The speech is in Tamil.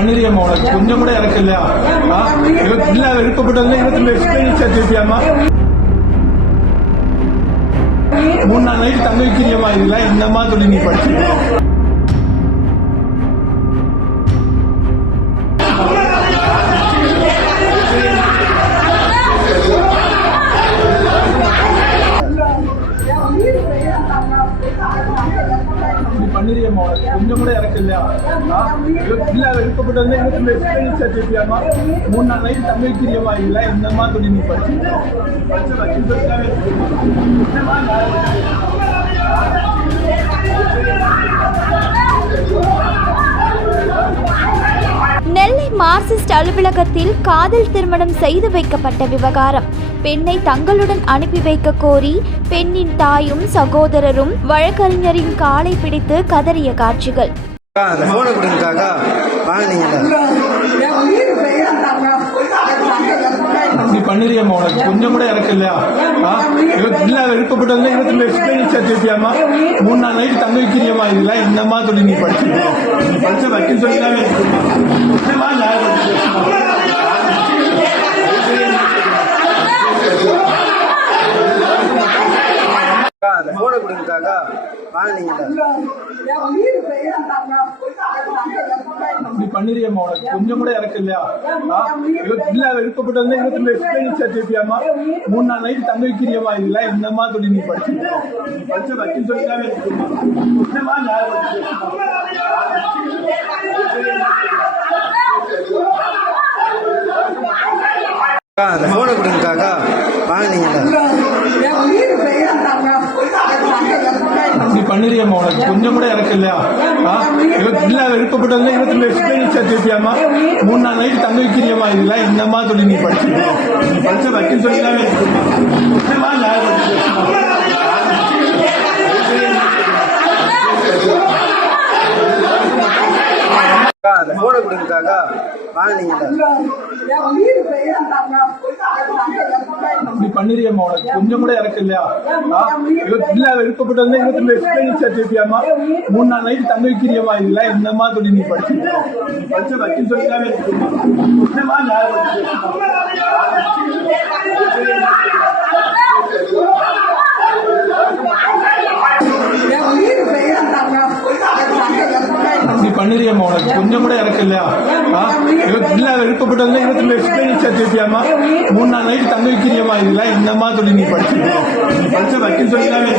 பண்ணிருக்கேம்மா, உனக்கு கொஞ்சம் கூட இறக்க இல்லையா? இல்ல விருப்பப்பட்டதுல 22 எக்ஸ்பீரியன்ஸ் வச்சிருப்பியாமா? 3 நாள் நைட்டு தங்க வைக்கிறியம்மா. இதெல்லாம் என்னம்மா சொல்லி நீ படிச்சிருக்க? பண்ணிருக்கேம்மா, உனக்கு கொஞ்சம் கூட இறக்க இல்லையா? இல்ல விருப்பப்பட்டதுல 22 எக்ஸ்பீரியன்ஸ் வச்சிருப்பியாமா? 3 நாள் நைட்டு தங்க வைக்கிறியம்மா. இதெல்லாம் என்னம்மா சொல்லி நீ படிச்சிருக்க? படிச்ச வச்சிருக்காவே நெல்லை மார்க்சிஸ்ட் அலுவலகத்தில் காதல் திருமணம் செய்து வைக்கப்பட்ட விவகாரம். பெண்ணை தங்களுடன் அனுப்பி வைக்க கோரி பெண்ணின் தாயும் சகோதரரும் வழக்கறிஞரின் காலை பிடித்து கதறிய காட்சிகள். பண்ணிருக்கேம்மா, உனக்கு கொஞ்சம் கூட இறக்க இல்லையா? இல்ல விருப்பப்பட்டதுல 22 எக்ஸ்பீரியன்ஸ் வச்சிருப்பியாமா? 3 நாள் நைட்டு தங்க வைக்கிறியம்மா. இதெல்லாம் என்னம்மா சொல்லி நீ படிச்சிருக்க? நீ படிச்ச வக்கீல் சொல்லிதானே பண்ணிருக்கேம்மா, உனக்கு கொஞ்சம் கூட இறக்க இல்லையா? இல்ல விருப்பப்பட்டதுல 22 எக்ஸ்பீரியன்ஸ் வச்சிருப்பியாமா? 3 நாள் நைட்டு தங்க வைக்கிறியம்மா. இதெல்லாம் என்னம்மா சொல்லி நீ படிச்சிருக்க? நீ படிச்ச வக்கீல் சொல்லிதானே பண்ணிருக்கேம்மா, உனக்கு கொஞ்சம் கூட இறக்க இல்லையா? இல்ல விருப்பப்பட்டதுல 22 எக்ஸ்பீரியன்ஸ் வச்சிருப்பியாமா? 3 நாள் நைட்டு தங்க வைக்கிறியம்மா. இதெல்லாம் என்னம்மா சொல்லி நீ படிச்சிருக்க? நீ படிச்ச வக்கீல் சொல்லிதானே பண்ணிருக்கேம்மா, உனக்கு கொஞ்சம் கூட இறக்க இல்லையா? இல்ல விருப்பப்பட்டதுல 22 எக்ஸ்பீரியன்ஸ் வச்சிருப்பியாமா? 3 நாள் நைட்டு தங்க வைக்கிறியம்மா. இதெல்லாம் என்னம்மா சொல்லி நீ படிச்சிருக்க? நீ படிச்ச வக்கீல் சொல்லிதானே பண்ணிருக்கேம்மா, உனக்கு கொஞ்சம் கூட இறக்க இல்லையா? இல்ல விருப்பப்பட்டதுல 22 எக்ஸ்பீரியன்ஸ் வச்சிருப்பியாமா? 3 நாள் நைட்டு தங்க வைக்கிறியம்மா. இதெல்லாம் என்னம்மா சொல்லி நீ படிச்சிருக்க? நீ படிச்ச வக்கீல் சொல்லிதானே